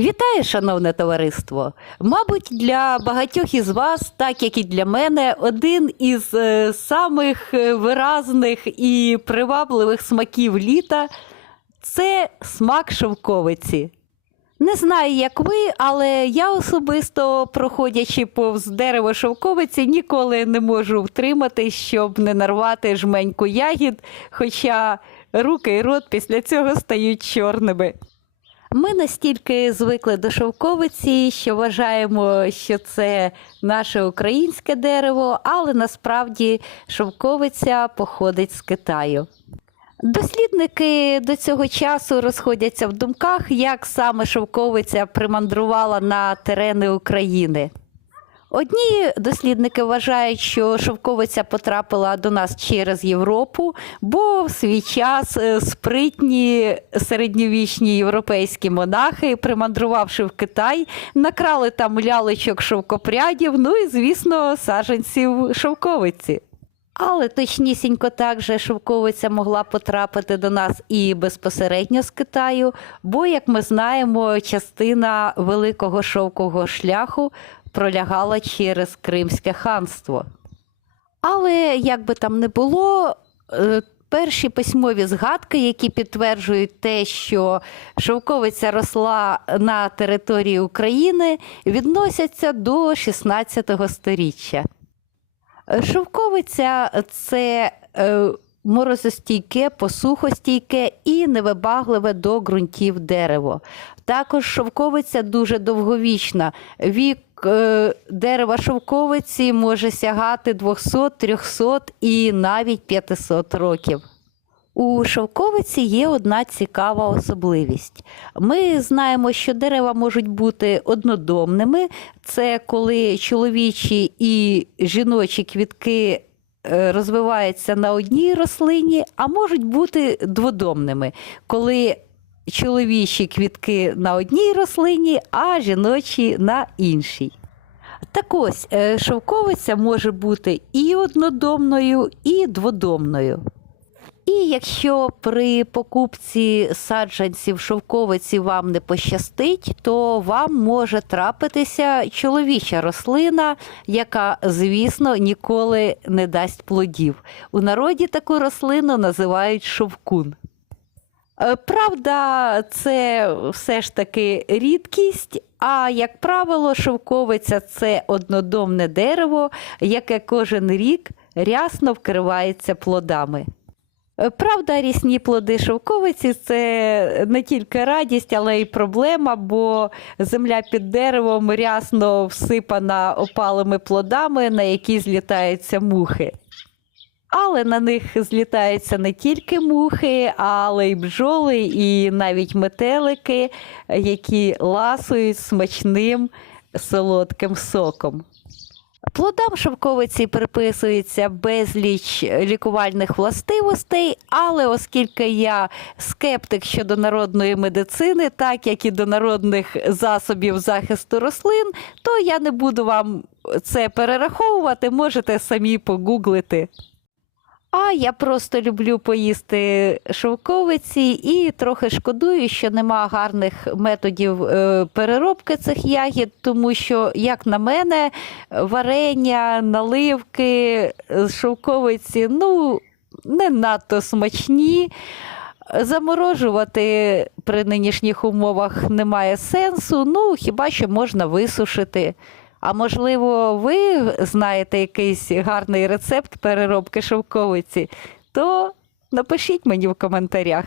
Вітаю, шановне товариство! Мабуть, для багатьох із вас, так як і для мене, один із е, самих е, виразних і привабливих смаків літа це смак шовковиці. Не знаю, як ви, але я особисто, проходячи повз дерево шовковиці, ніколи не можу втримати, щоб не нарвати жменьку ягід, хоча руки і рот після цього стають чорними. Ми настільки звикли до шовковиці, що вважаємо, що це наше українське дерево, але насправді шовковиця походить з Китаю. Дослідники до цього часу розходяться в думках, як саме шовковиця примандрувала на терени України. Одні дослідники вважають, що шовковиця потрапила до нас через Європу, бо в свій час е, спритні середньовічні європейські монахи, примандрувавши в Китай, накрали там лялечок шовкопрядів, ну і, звісно, саженців шовковиці. Але точнісінько так же шовковиця могла потрапити до нас і безпосередньо з Китаю, бо, як ми знаємо, частина великого шовкового шляху пролягала через Кримське ханство. Але як би там не було, е, перші письмові згадки, які підтверджують те, що шовковиця росла на території України, відносяться до 16 століття. Е, Шовковиця це е, морозостійке, посухостійке і невибагливе до ґрунтів дерево. Також шовковиця дуже довговічна. Вік е, дерева шовковиці може сягати 200, 300 і навіть 500 років. У шовковиці є одна цікава особливість. Ми знаємо, що дерева можуть бути однодомними. Це коли чоловічі і жіночі квітки е, розвиваються на одній рослині, а можуть бути дводомними, коли чоловічі квітки на одній рослині, а жіночі на іншій. Так ось, е, шовковиця може бути і однодомною, і дводомною. І якщо при покупці саджанців шовковиці вам не пощастить, то вам може трапитися чоловіча рослина, яка, звісно, ніколи не дасть плодів. У народі таку рослину називають шовкун. Е, Правда, це все ж таки рідкість. А як правило, шовковиця це однодомне дерево, яке кожен рік рясно вкривається плодами. Е, Правда, рісні плоди шовковиці це не тільки радість, але й проблема, бо земля під деревом рясно всипана опалими плодами, на які злітаються мухи. Але на них злітаються не тільки мухи, але й бджоли, і навіть метелики, які ласують смачним солодким соком. Плодам шовковиці приписується безліч лікувальних властивостей, але оскільки я скептик щодо народної медицини, так як і до народних засобів захисту рослин, то я не буду вам це перераховувати, можете самі погуглити. А я просто люблю поїсти шовковиці і трохи шкодую, що нема гарних методів е, переробки цих ягід, тому що, як на мене, варення, наливки шовковиці ну, не надто смачні. Заморожувати при нинішніх умовах немає сенсу, ну хіба що можна висушити. А можливо, ви знаєте якийсь гарний рецепт переробки шовковиці, то напишіть мені в коментарях.